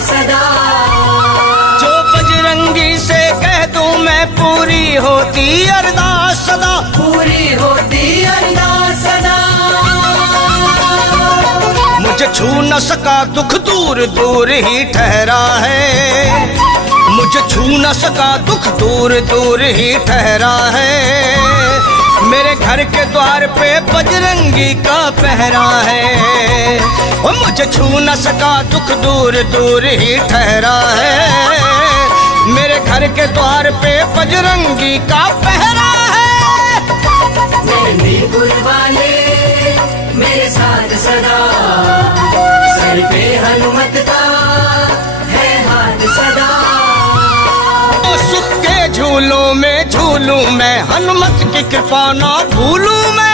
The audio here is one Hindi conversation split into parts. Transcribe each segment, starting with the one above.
सदा। जो बजरंगी से कह दूं मैं पूरी होती अरदास सदा, पूरी होती अरदास सदा। मुझे छू न सका दुख दूर दूर ही ठहरा है, मुझे छू न सका दुख दूर दूर ही ठहरा है। मेरे घर के द्वार पे बजरंगी का पहरा है, और मुझे छू न सका दुख दूर दूर ही ठहरा है। मेरे घर के द्वार पे बजरंगी का पहरा है। मेहंदीपुर वाले मेरे साथ सदा, सर पे हनुमत का है हाथ सदा। सुख के झूलों में झूलूं मैं, हनुमत की कृपा ना भूलूं मैं।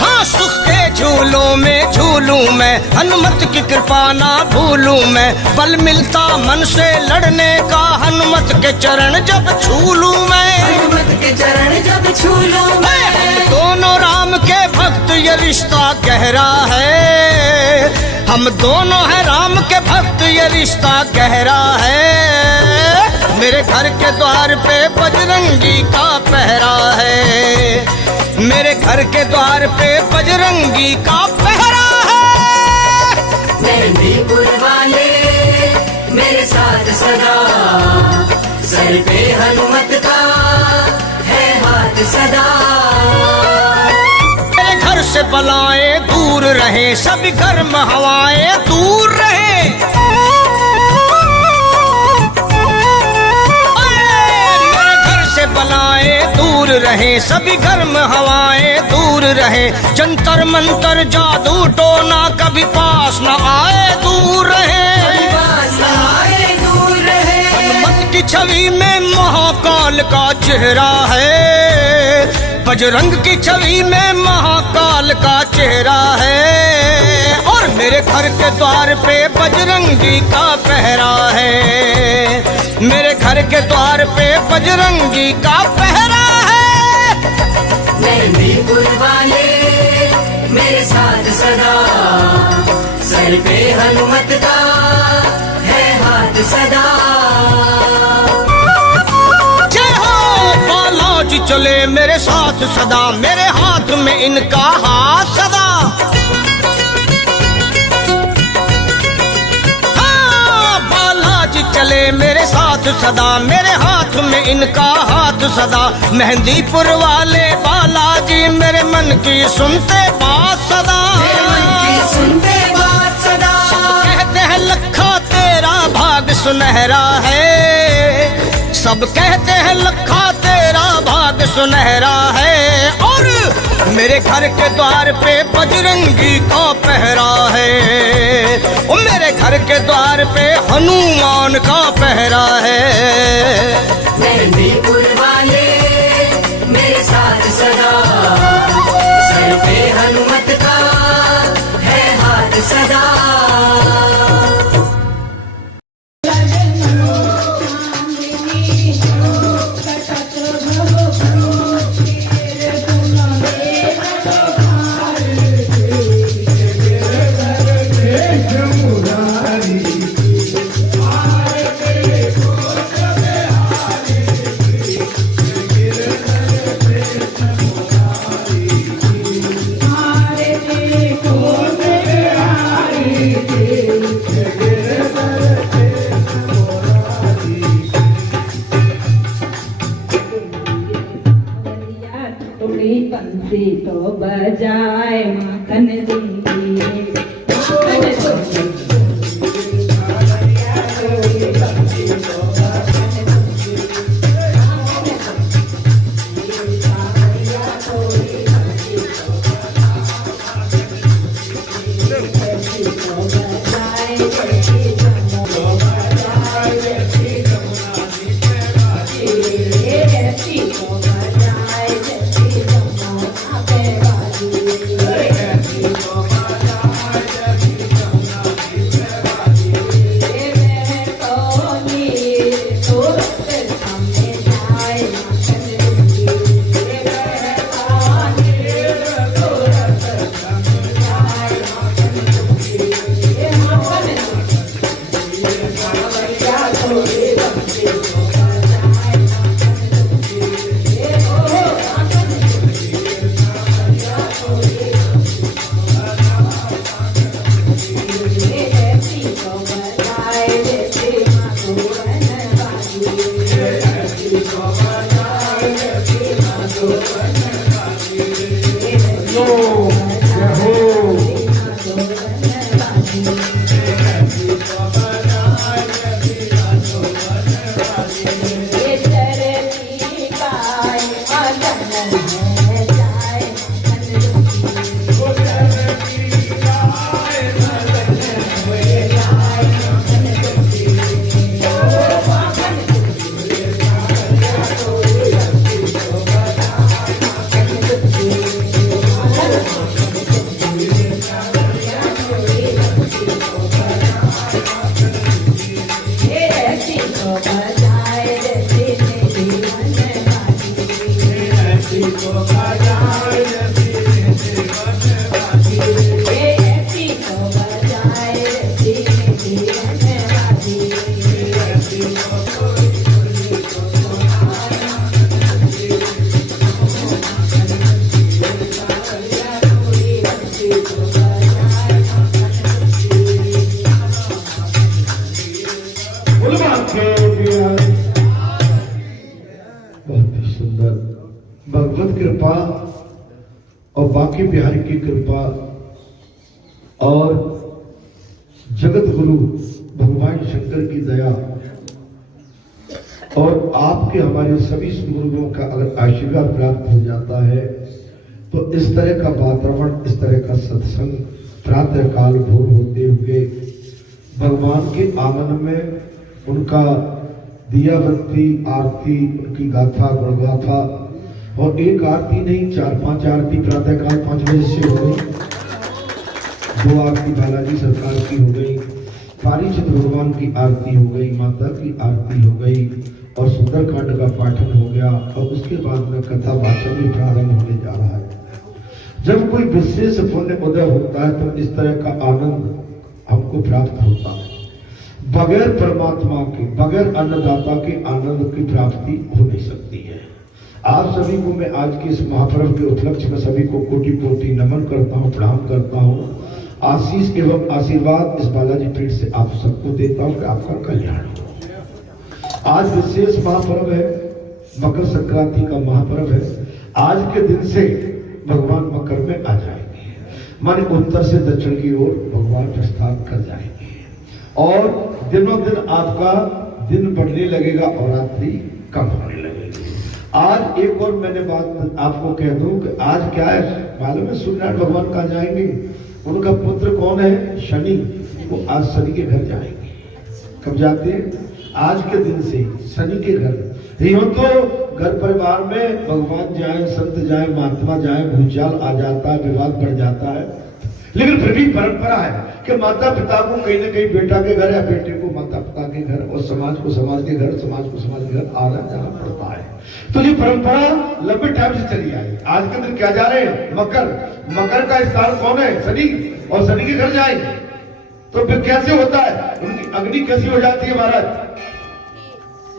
हाँ, सुख के झूलों में झूलूं मैं, हनुमत की कृपा ना भूलूं मैं। बल मिलता मन से लड़ने का, हनुमत के चरण जब छू लूं मैं। हनुमत के चरण जब छू लूं मैं। हम दोनों राम के भक्त, ये रिश्ता गहरा है। हम दोनों हैं राम के भक्त, ये रिश्ता गहरा है। मेरे घर के द्वार पे बजरंगी का पहरा है, मेरे घर के द्वार पे बजरंगी का पहरा है। मेहंदीपुर वाले मेरे साथ सदा, सर पे हनुमत का है हाथ सदा। मेरे घर से बलाएं दूर रहे, सभी गर्म हवाएं दूर रहे। मेरे घर से बलाएं दूर रहे, सभी गर्म हवाएं दूर रहे। जंतर मंतर जादू टोना कभी पास न आए, दूर रहे। हनुमत की छवि में महाकाल का चेहरा है, बजरंग की छवि में महाकाल का चेहरा है। और मेरे घर के द्वार पे बजरंगी का पहरा है, मेरे घर के द्वार पे बजरंगी का पहरा है। मेहंदीपुर वाले मेरे साथ सदा, सर पे हनुमत का है हाथ सदा। बालाजी चले मेरे साथ सदा, मेरे हाथ में इनका हाथ सदा। हाँ, बालाजी चले मेरे साथ सदा, मेरे हाथ में इनका हाथ सदा। मेहंदीपुर वाले बालाजी मेरे मन की सुनते बात सदा, मेरे मन की सुनते बात सदा। सब कहते हैं लखा तेरा भाग सुनहरा है, सब कहते हैं लखा तेरा भाग सुनहरा है। और मेरे घर के द्वार पे बजरंगी का पहरा है, और मेरे घर के द्वार पे हनुमान का पहरा है। मेहंदीपुर वाले मेरे साथ सदा, सर पे हनुमत का है हाथ सदा। बंसी तो बजाए माखन दूंगी, बांके बिहारी की कृपा और जगत गुरु भगवान शंकर की दया और आपके हमारे सभी गुरुओं का अगर आशीर्वाद प्राप्त हो जाता है तो इस तरह का वातावरण, इस तरह का सत्संग प्रातः काल भोर होते हुए भगवान के आंगन में उनका दिया बत्ती आरती, उनकी गाथा गुणगाथा, और एक आरती नहीं 4-5 आरती प्रातः काल 5 बजे से हो गई, 2 आरती बालाजी सरकार की हो गई, पारिचित भगवान की आरती हो गई, माता की आरती हो गई और सुंदरकांड का पाठन हो गया और उसके बाद में कथा वाचन भी प्रारंभ होने जा रहा है। जब कोई विशेष पुण्य उदय होता है तो इस तरह का आनंद हमको प्राप्त होता है। बगैर परमात्मा के, बगैर अन्नदाता के आनंद की प्राप्ति हो नहीं सकती है। आप सभी को मैं आज के इस महापर्व के उपलक्ष्य में सभी को कोटि कोटि नमन करता हूँ, प्रणाम करता हूँ। आशीष एवं आशीर्वाद इस बालाजी पीठ से आप सबको देता हूँ कि आपका कल्याण हो। आज विशेष महापर्व है, मकर संक्रांति का महापर्व है। आज के दिन से भगवान मकर में आ जाएंगे, माने उत्तर से दक्षिण की ओर भगवान प्रस्थान कर जाएंगे और दिनों दिन आपका दिन बढ़ने लगेगा और रात्रि कम होने लगेगी। आज एक और मैंने बात आपको कह दूं कि आज क्या है मालूम है, सूर्यनारायण भगवान कहाँ जाएंगे? उनका पुत्र कौन है? शनि। वो आज शनि के घर जाएंगे। कब जाते हैं? आज के दिन से शनि के घर। यूं तो घर परिवार में भगवान जाए, संत जाए, महात्मा जाए, भूचाल आ जाता है, विवाद बढ़ जाता है, लेकिन फिर भी परंपरा है कि माता पिता को कहीं ना कहीं बेटा के घर या बेटे को माता पिता के घर और समाज को समाज के घर, समाज को समाज के घर आना जाना पड़ता है। तो ये परंपरा लंबे टाइम से चली आई। आज के दिन क्या जा रहे हैं? मकर। मकर का स्थान कौन है? शनि। और शनि के घर जाएंगे तो फिर कैसे होता है? उनकी अग्नि कैसी हो जाती है महाराज?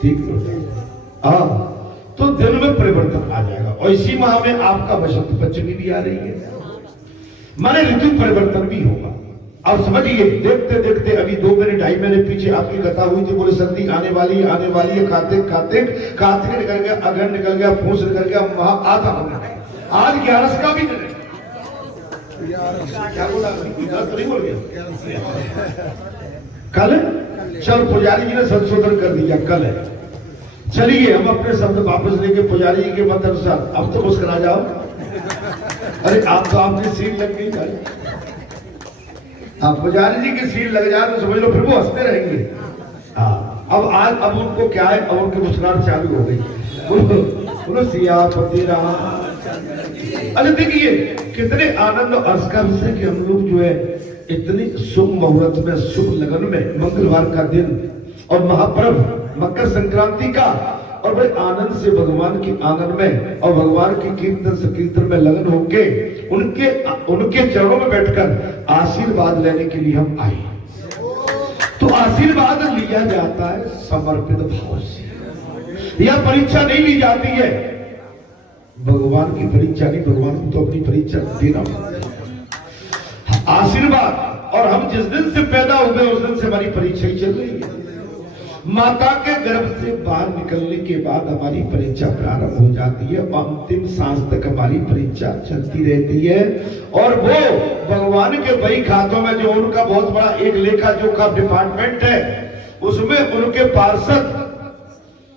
ठीक हो जाती है। हाँ, तो दिन में परिवर्तन आ जाएगा। और इसी माह में आपका बसंत पंचमी भी आ रही है, माने ऋतु परिवर्तन भी होगा। अब समझिए, देखते देखते अभी 2 महीने 2.5 महीने पीछे आपकी कथा हुई थी, बोले सर्दी आने वाली है, आने वाली है। कार्तिक निकल गया, अगहन निकल गया, पूस निकल गया, वहां आधा होना है। आज 11 का भी निकल, क्या बोला? तो नहीं बोल गया कल। चल पुजारी जी ने संशोधन कर दिया, कल है। चलिए हम अपने शब्द वापस लेके पुजारी जी के मत अनुसार अब तो मुस्कुरा जाओ। अरे आप तो आपकी सीट लग गई भाई। आप पुजारी जी की सीट लग जाए तो समझ लो फिर वो हंसते रहेंगे। हाँ, अब उनको क्या है, अब उनकी मुस्कुराहट चालू हो गई। बोलो सियापति राम। अरे देखिए कितने आनंद और हर्ष का विषय कि हम लोग जो है इतनी शुभ मुहूर्त में, शुभ लगन में, मंगलवार का दिन और महापर्व मकर संक्रांति का, और बड़े आनंद से भगवान के आंगन में और भगवान की कीर्तन संकीर्तन में लगन होके उनके चरणों में बैठकर आशीर्वाद लेने के लिए हम आए। तो आशीर्वाद लिया जाता है समर्पित भाव से। यह परीक्षा नहीं ली जाती है, भगवान की परीक्षा नहीं, भगवान को तो अपनी परीक्षा देना आशीर्वाद। और हम जिस दिन से पैदा हो गए उस दिन से हमारी परीक्षा ही चल रही है। माता के गर्भ से बाहर निकलने के बाद हमारी परीक्षा प्रारंभ हो जाती है, अंतिम सांस तक हमारी परीक्षा चलती रहती है। और वो भगवान के बही खातों में जो उनका बहुत बड़ा एक लेखा जोखा डिपार्टमेंट है, उसमें उनके पार्षद,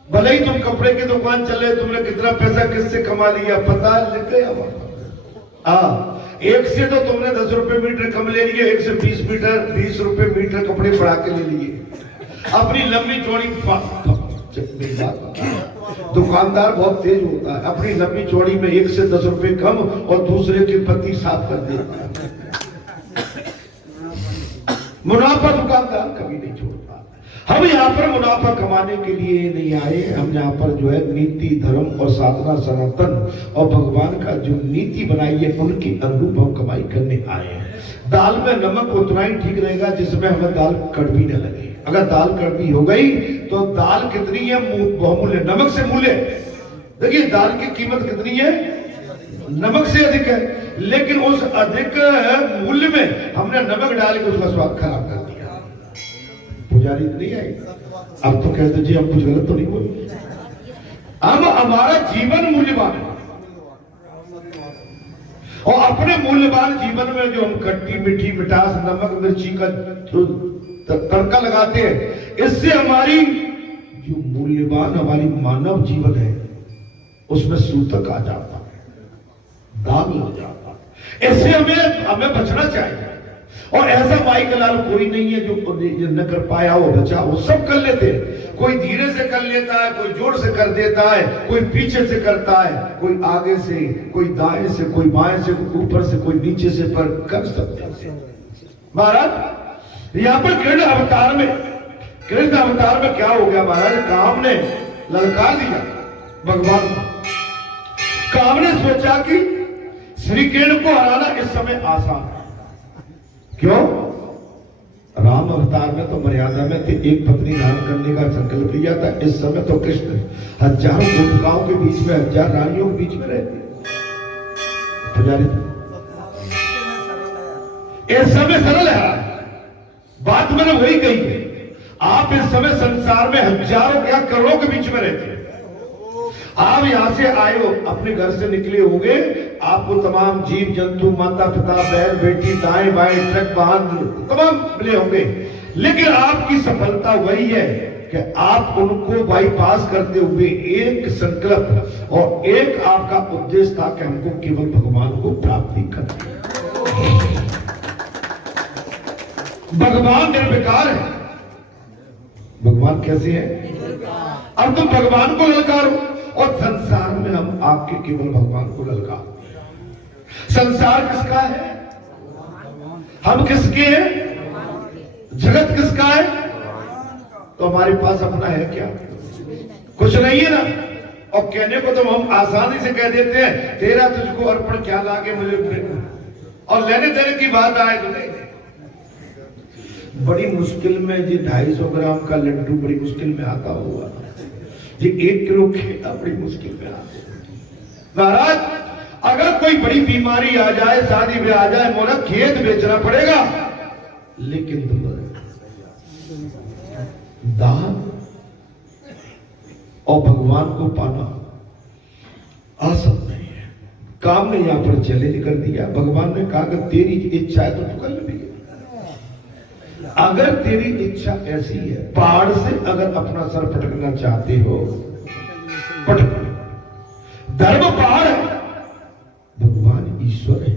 भले ही तुम कपड़े की दुकान चले, तुमने कितना पैसा किससे कमा लिया पता लिख गया। एक से तो तुमने 10 रुपए मीटर कम ले लिए, एक से 20 रुपए मीटर कपड़े बढ़ा के ले लिए। अपनी लंबी चौड़ी दुकानदार बहुत तेज होता है, अपनी लंबी चौड़ी में 1 से 10 रुपए कम और दूसरे की पत्ती साफ कर देता है। मुनाफा दुकानदार कभी नहीं छोड़ता। हम यहाँ पर मुनाफा कमाने के लिए नहीं आए, हम यहाँ पर जो है नीति, धर्म और साधना सनातन और भगवान का जो नीति बनाई है उनकी अनुरूप हम कमाई करने आए हैं। दाल में नमक उतना ही ठीक रहेगा जिसमें हमें दाल कड़वी न लगे। अगर दाल कड़वी हो गई तो दाल कितनी है? बहुमूल्य, नमक से मूल्य। देखिए दाल की कीमत कितनी है? नमक से अधिक है, लेकिन उस अधिक मूल्य में हमने नमक डाल के उसका स्वाद खराब कर दिया। पुजारी नहीं आई, अब तो कहते जी हम कुछ गलत तो नहीं बोले। अब हमारा जीवन मूल्यवान है और अपने मूल्यवान जीवन में जो हम खट्टी मीठी मिठास नमक मिर्ची का तड़का लगाते हैं, इससे हमारी जो मूल्यवान हमारी मानव जीवन है उसमें सूतक आ जाता है, दाग लग जाता है। इससे हमें बचना चाहिए। और ऐसा भाई का लाल कोई नहीं है जो न कर पाया वो बचा, वो सब कर लेते हैं। कोई धीरे से कर लेता है, कोई जोर से कर देता है, कोई पीछे से करता है, कोई आगे से, कोई दाएं से, कोई बाएं से, कोई ऊपर से, कोई नीचे से, पर कर सकते हैं। महाराज यहां पर कृष्ण अवतार में क्या हो गया महाराज? काम ने ललकार दिया भगवान को। काम ने सोचा कि श्री कृष्ण को हराना इस समय आसान है। क्यों? राम अवतार में तो मर्यादा में थे, एक पत्नी धारण करने का संकल्प लिया था। इस समय तो कृष्ण हजारों गोपिकाओं के बीच में, 1000 रानियों के बीच में रहते। पुजारी इस समय सरल है, बात मैंने वही कही है। आप इस समय संसार में हजारों या करोड़ों के बीच में रहते हैं। आप यहां से आए हो, अपने घर से निकले होंगे, आपको तमाम जीव जंतु, माता पिता, बहन बेटी, दाएं बाएं, ट्रक वाहन तमाम मिले होंगे, लेकिन आपकी सफलता वही है कि आप उनको बाईपास करते हुए एक संकल्प और एक आपका उद्देश्य था कि हमको केवल भगवान को प्राप्ति करनी। भगवान निर्विकार है। भगवान कैसे है? अब तुम भगवान को ललकारो, और संसार में हम आपके केवल भगवान को ललकार। संसार किसका है? हम किसके हैं? जगत किसका है? तो हमारे पास अपना है क्या? कुछ नहीं है ना। और कहने को तो हम आसानी से कह देते हैं, तेरा तुझको अर्पण क्या लागे मुझे, और लेने देने की बात आए तो नहीं। बड़ी मुश्किल में जी 250 ग्राम का लड्डू बड़ी मुश्किल में आता हुआ, ये 1 किलो खेता बड़ी मुश्किल में आता। महाराज अगर कोई बड़ी बीमारी आ जाए, शादी में आ जाए, मोरा खेत बेचना पड़ेगा, लेकिन दान और भगवान को पाना आसान नहीं है। काम ने यहां पर चैलेंज कर दिया। भगवान ने कहा कि तेरी इच्छा है तो तू कर ले। अगर तेरी इच्छा ऐसी है, पहाड़ से अगर अपना सर पटकना चाहते हो, पटक। धर्म पहाड़ है, भगवान ईश्वर है,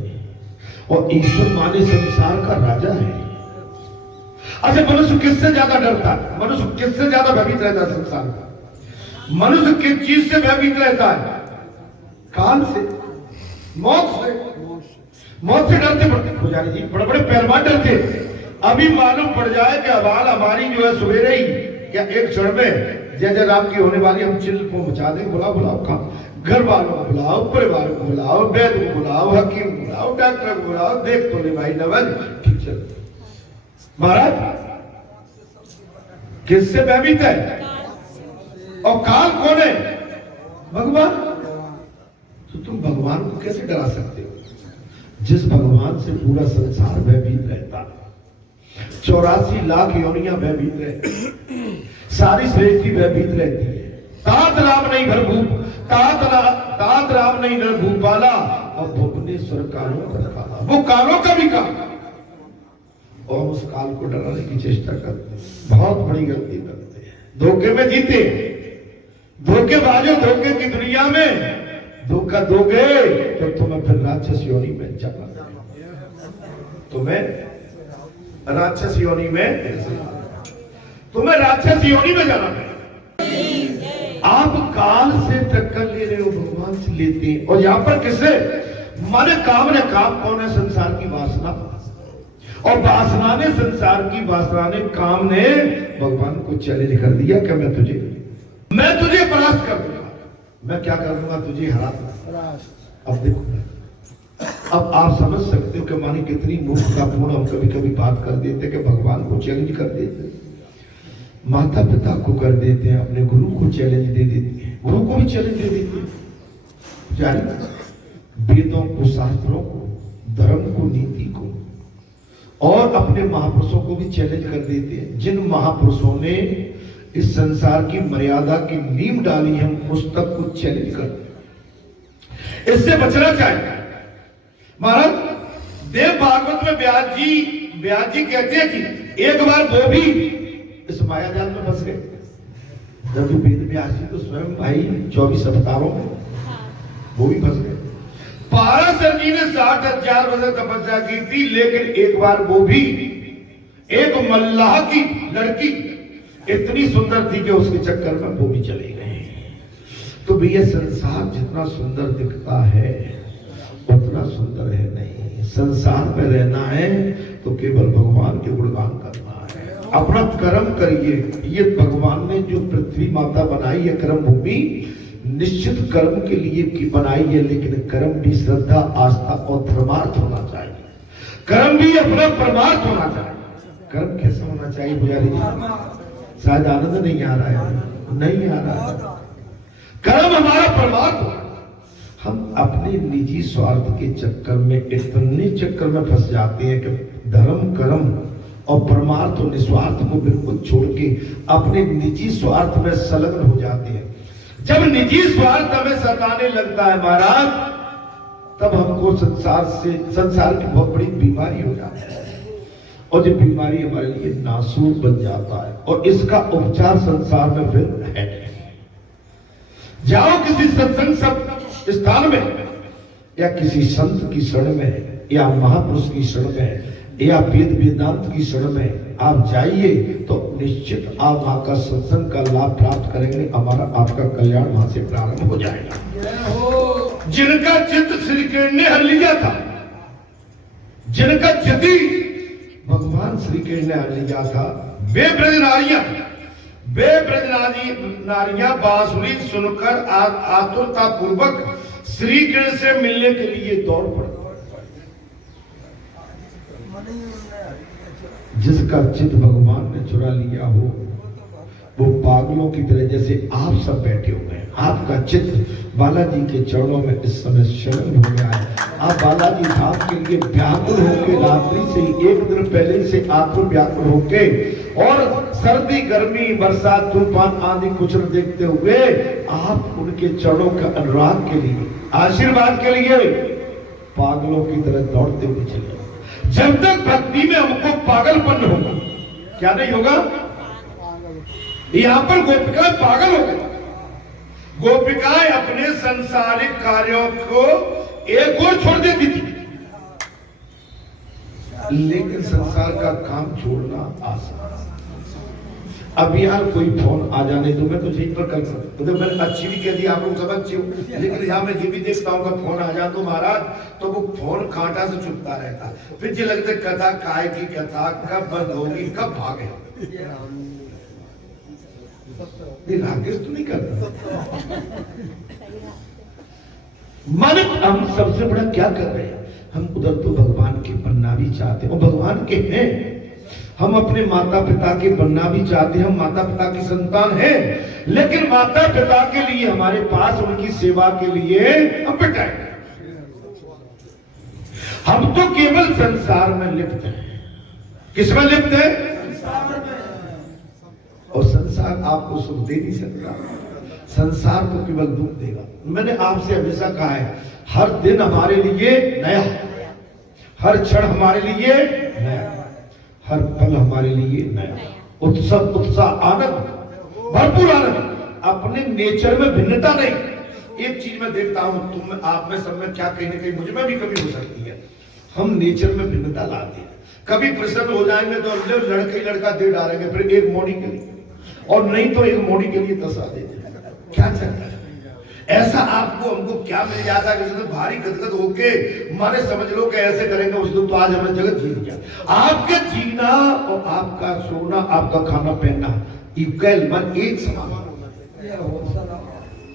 और ईश्वर माने संसार का राजा है। अच्छा, मनुष्य किससे ज्यादा डरता है? मनुष्य किससे ज्यादा भयभीत रहता है संसार का? मनुष्य किस चीज से भयभीत रहता है? काल से, मौत से। मौत से डरते पड़ते पुजारी जी, बड़े बड़े पहलवान डरते। अभी मालूम पड़ जाए कि अबाल हमारी जो है सवेरे ही या एक क्षण में जय जय राम की होने वाली, हम चिल्ल को बचा दें। बुलाओ कहाँ? घर वालों को बुलाओ, परिवार को बुलाओ, वैद्य को बुलाओ, हकीम को बुलाओ, डॉक्टर को बुलाओ, देख तो ले भाई नवल, ठीक चल। महाराज किससे भयभीत है? और काल कौन है? भगवान। तो तुम भगवान को कैसे डरा सकते हो? जिस भगवान से पूरा संसार भयभीत रहता है, 84 लाख योनियां भयभीत रहती, सारी सृष्टि भयभीत रहती है। तात राम नहीं घर भूप, तात राम नहीं घर भूपाला, और भुवनेश्वर कालों का काला, वो कालों का भी काल, और उस काल को डराने की चेष्टा करते हैं। बहुत बड़ी गलती करते हैं, धोखे में जीते। धोखेबाजों, धोखे की दुनिया में धोखा दोगे तो तुम्हें फिर राक्षस योनि में जाना, तुम्हें राक्षस योनि में, तुम्हें राक्षस योनि में जाना है। आप काल से टक्कर ले रहे हो, भगवान से लेते हैं। और यहां पर किसे माने? काम ने, काम कौन है? संसार की वासना, और वासना ने, संसार की वासना ने, काम ने भगवान को चैलेंज कर दिया कि मैं तुझे परास्त कर दूंगा, मैं क्या कर दूंगा? तुझे हरा दूंगा। अब देखो, अब आप समझ सकते हो कि मानी कितनी मूर्खतापूर्ण हम कभी कभी बात कर देते कि भगवान को चैलेंज कर देते, माता पिता को कर देते हैं, अपने गुरु को चैलेंज दे देते हैं, गुरु को भी चैलेंज दे देते हैं। जाने वेदों को, शास्त्रों को, धर्म को, नीति को, और अपने महापुरुषों को भी चैलेंज कर देते हैं। जिन महापुरुषों ने इस संसार की मर्यादा की नींव डाली है, उस तक को चैलेंज करते हैं। इससे बचना चाहिए। महाराज देव भागवत में व्यास जी कहते हैं कि एक बार वो भी इस माया जाल में फंस गए। जब वेद व्यास जी तो स्वयं भाई 24 अवतारों में वो भी फंस गए। पाराशर जी ने 60,000 वर्ष तपस्या की थी, लेकिन एक बार वो भी एक मल्लाह की लड़की इतनी सुंदर थी कि उसके चक्कर में वो भी चले गए। तो भैया संसार जितना सुंदर दिखता है उतना सुंदर है नहीं। संसार में रहना है तो केवल भगवान के गुणगान करना है, अपना कर्म करिए। ये भगवान ने जो पृथ्वी माता बनाई है कर्म भूमि, निश्चित कर्म के लिए की बनाई है, लेकिन कर्म भी श्रद्धा आस्था और धर्मार्थ होना चाहिए। कर्म भी अपना परमार्थ होना चाहिए। कर्म कैसा होना चाहिए पुजारी जी? शायद आनंद नहीं आ रहा है, नहीं आ रहा है। कर्म हमारा परमार्थ हो। हम अपने निजी स्वार्थ के चक्कर में इतने चक्कर में फंस जाते हैं कि धर्म कर्म और परमार्थ और निस्वार्थ को बिल्कुल छोड़ के अपने निजी स्वार्थ में संलग्न हो जाते हैं। जब निजी स्वार्थ हमें सताने लगता है महाराज, तब हमको संसार की बहुत बड़ी बीमारी हो जाती है, और जो बीमारी हमारे लिए नासूर बन जाता है, और इसका उपचार संसार में फिर है। जाओ किसी सत्संग स्थान में या किसी संत की शरण में या महापुरुष की शरण में या वेद वेदांत की शरण में आप जाइए तो निश्चित आप वहां का सत्संग का लाभ प्राप्त करेंगे। हमारा आपका कल्याण वहां से प्रारंभ हो जाएगा। जिनका चित्त श्री कृष्ण ने हर लिया था, जिनका चिति भगवान श्री कृष्ण ने हर लिया था, वे ब्रज नारियां बांसुरी सुनकर आतुरता पूर्वक श्री कृष्ण से मिलने के लिए दौड़ पड़े। जिसका चित्त भगवान ने चुरा लिया हो वो पागलों की तरह जैसे आप सब बैठे हुए हैं, आपका चित्त बालाजी के चरणों में इस समय शरण हो गया है। आप बालाजी धाम के लिए व्याकुल होके रात्रि से एक दिन पहले से आतुर व्याकुल होके और सर्दी गर्मी बरसात तूफान आदि कुछ न देखते हुए आप उनके चरणों के अनुराग के लिए आशीर्वाद के लिए पागलों की तरह दौड़ते हुए चले। जब तक भक्ति में हमको पागलपन होगा, क्या नहीं होगा? यहां पर गोपिकाएं पागल हो गई। गोपिकाएं अपने संसारिक कार्यों को एक और छोड़ देती थी, लेकिन संसार का काम छोड़ना आसान। अब यार कोई फोन आ जाने तो मैं तो यहीं पर कर सकता हूं, मैंने अच्छी भी कह दी, आप लोग सब अच्छे हो, लेकिन यहाँ मैं ये भी देखता हूँ फोन आ जाए तो महाराज तो वो फोन कांटा से चुपता रहता, फिर ये लगता कथा काय की कथा कब बंद होगी, कब भागे। राकेश तो नहीं करता। माने हम सबसे बड़ा क्या कर रहे हैं, हम उधर तो भगवान के बनना भी चाहते हैं, और भगवान के हैं, हम अपने माता पिता के बनना भी चाहते हैं, हम माता पिता की संतान हैं, लेकिन माता पिता के लिए हमारे पास उनकी सेवा के लिए हम बैठे, हम तो केवल संसार में लिप्त हैं। किसमें लिप्त है? और संसार आपको सुख दे नहीं सकता, संसार को केवल दुख देगा। मैंने आपसे हमेशा कहा है, हर दिन हमारे लिए नया, हर क्षण हमारे लिए नया, हर पल हमारे लिए नया, उत्साह आनंद, भरपूर आनंद। अपने नेचर में भिन्नता नहीं। एक चीज मैं देखता हूं, तुम आप में सब में क्या कहीं ना कहीं मुझ में भी कमी हो सकती है, हम नेचर में भिन्नता लाते हैं। कभी प्रसन्न हो जाएंगे तो लड़के ही लड़का दे डालेंगे, फिर एक मोड़ी के लिए, और नहीं तो एक मोड़ी के लिए दसा देते। क्या चलता है ऐसा? आपको हमको क्या मिल जाता है कि भारी गदगद होके माने समझ लो कि ऐसे करेंगे उस दिन तो आज हमने जगत जीत गया। आपके जीना और आपका सोना, आपका खाना पहनना इक्वल मन एक समान,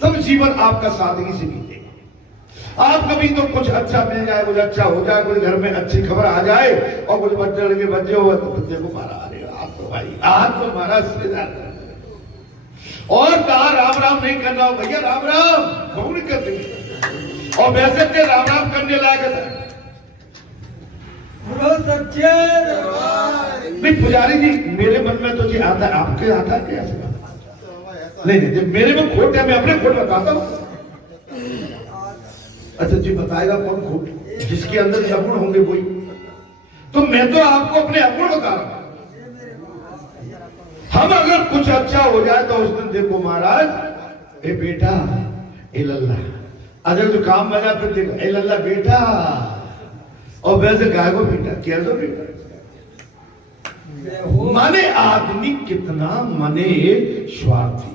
तब जीवन आपका सादगी से बीतेगा। आप कभी तो कुछ अच्छा मिल जाए, कुछ अच्छा हो जाए, कुछ घर में अच्छी खबर आ जाए और कुछ बच्चे लड़के बच्चे हुए तो बच्चे को मारा आ रहा, आप तो भाई आज तो मारा सिलेदार और कहा राम राम नहीं करना हो भैया, राम राम कौन करते, और वैसे थे राम राम करने लायक नहीं। पुजारी जी मेरे मन में तो जी आता है, आपके आता है क्या? नहीं नहीं, मेरे में खोट है, मैं अपने खोट बताता हूँ। अच्छा जी बताएगा कौन खोट? जिसके अंदर अवगुण होंगे वही। तो मैं तो आपको अपने अवगुण बता रहा हूं। हम अगर कुछ अच्छा हो जाए तो उस दिन देखो महाराज, ए बेटा ए लल्ला, अगर जो काम बना फिर देखो ए लल्ला बेटा, और वैसे गाय को बेटा क्या दो बेटा। माने आदमी कितना मने स्वार्थी।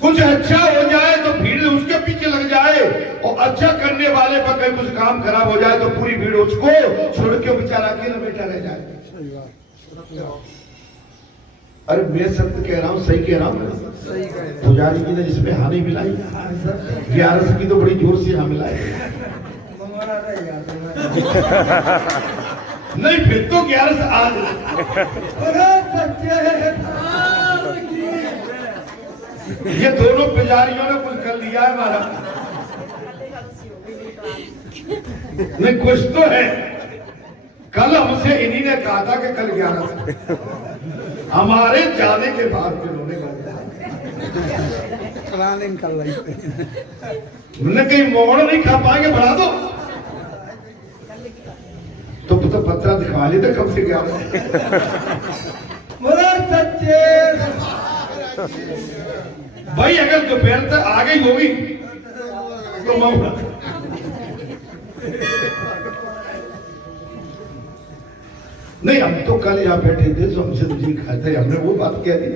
कुछ अच्छा हो जाए तो भीड़ उसके पीछे लग जाए, और अच्छा करने वाले पर कहीं कुछ काम खराब हो जाए तो पूरी भीड़ उसको छोड़ के बेचारा अकेला बैठा रह जाए। अरे मैं सत्य कह रहा हूं, सही कह रहा हूं। पुजारी जी ने जिसमें हानि मिलाई 11 की तो बड़ी जोर से हाँ मिलाई। नहीं फिर तो 11 आज ये दोनों पुजारियों ने कुछ कर लिया है हमारा। नहीं कुछ तो है। कल हमसे इन्हीं ने कहा था कि कल 11 हमारे जाने के बाद उन्होंने कहीं मोड़ नहीं खा पाएंगे, बढ़ा दो तो पत्रा दिखा लेते कब से 11। सच्चे भाई अगर दोपहर तक आ गई होगी तो मौका। नहीं हम तो कल यहाँ बैठे थे तो हमसे जी खाए थे, हमने वो बात कह दी।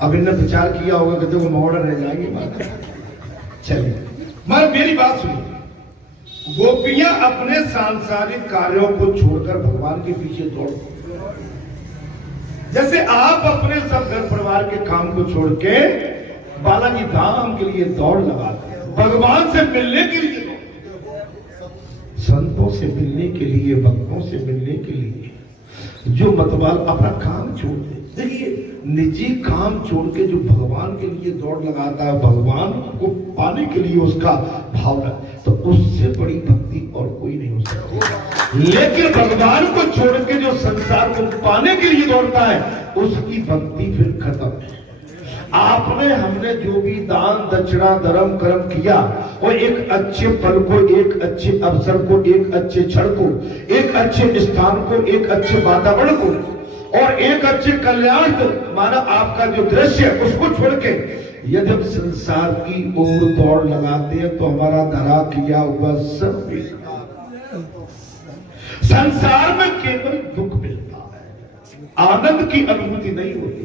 अब इन्होंने विचार किया होगा कि देखो मोड़ रह जाएंगे बात। चलिए मगर मेरी बात सुनिए, गोपियां अपने सांसारिक कार्यों को छोड़कर भगवान के पीछे दौड़, जैसे आप अपने सब घर परिवार के काम को छोड़ के बालाजी धाम के लिए दौड़ लगाते हैं, भगवान से मिलने के लिए, संतों से मिलने के लिए, भक्तों से मिलने के लिए, जो मतवाल अपना काम छोड़ दे। देखिए निजी काम छोड़ के जो भगवान के लिए दौड़ लगाता है, भगवान को पाने के लिए उसका भाव है, तो उससे बड़ी भक्ति और कोई नहीं हो सकती। लेकिन भगवान को छोड़ के जो संसार को पाने के लिए दौड़ता है, उसकी भक्ति फिर खत्म है। आपने हमने जो भी दान दक्षिणा धर्म कर्म किया, वो एक अच्छे पल को, एक अच्छे अवसर को, एक अच्छे क्षण को, एक अच्छे स्थान को, एक अच्छे वातावरण को और एक अच्छे कल्याण को, माना आपका जो दृश्य है उसको छोड़ के यदि हम संसार की ओर दौड़ लगाते हैं तो हमारा धरा किया हुआ सब संसार में केवल दुख मिलता है, आनंद की अनुभूति नहीं होती।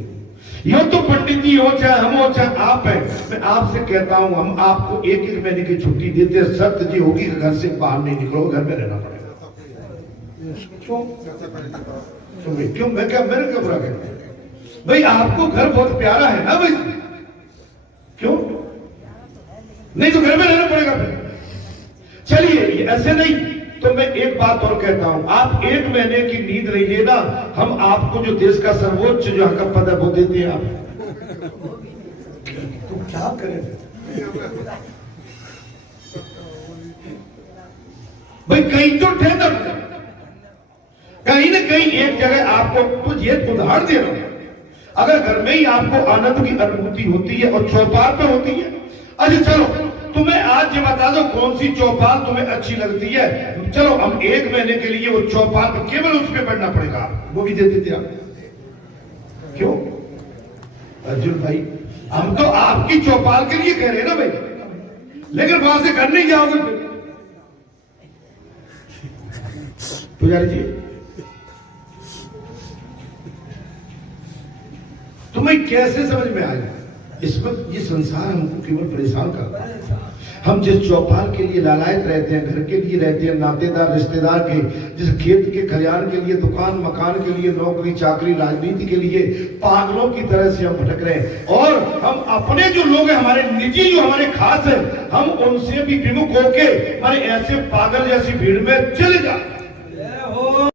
यो तो पंडित जी हो चाहे हम हो चाहे आप हैं, मैं आपसे कहता हूं हम आपको एक एक महीने की छुट्टी देते हैं, शर्त जी होगी कि घर से बाहर नहीं निकलो, घर में रहना पड़ेगा। क्यों मैं क्या मेरे क्या बुरा कहते भाई, आपको घर बहुत प्यारा है ना भाई, क्यों नहीं तो घर में रहना पड़ेगा फिर। चलिए ऐसे नहीं तो मैं एक बात और कहता हूं, आप एक महीने की नींद नहीं लेना, हम आपको जो देश का सर्वोच्च जो हक पद है वो देते हैं। आप तो क्या करें भाई, कहीं तो ठंडक, कहीं ना कहीं एक जगह आपको कुछ ये उदाहरण दे रहा हूं, अगर घर में ही आपको आनंद की अनुभूति होती है और चौपाल पे होती है, अच्छा चलो तुम्हें आज ये बता दो कौन सी चौपाल तुम्हें अच्छी लगती है, चलो हम एक महीने के लिए वो चौपाल पर केवल उस पर बैठना पड़ेगा, वो भी दे देते आप। क्यों अर्जुन भाई, हम तो आपकी चौपाल के लिए कह रहे हैं ना भाई, लेकिन वहां से घर नहीं जाओगे पुजारी जी। तुम्हें कैसे समझ में आया, इस वक्त ये संसार हमको केवल परेशान करता है। हम जिस चौपाल के लिए लालायत रहते हैं, घर के लिए रहते हैं, नातेदार रिश्तेदार के, जिस खेत के खलियान के लिए, दुकान मकान के लिए, नौकरी चाकरी राजनीति के लिए पागलों की तरह से हम भटक रहे हैं, और हम अपने जो लोग हैं हमारे निजी जो हमारे खास है, हम उनसे भी विमुख होके हमारे ऐसे पागल जैसी भीड़ में चले जाते हैं।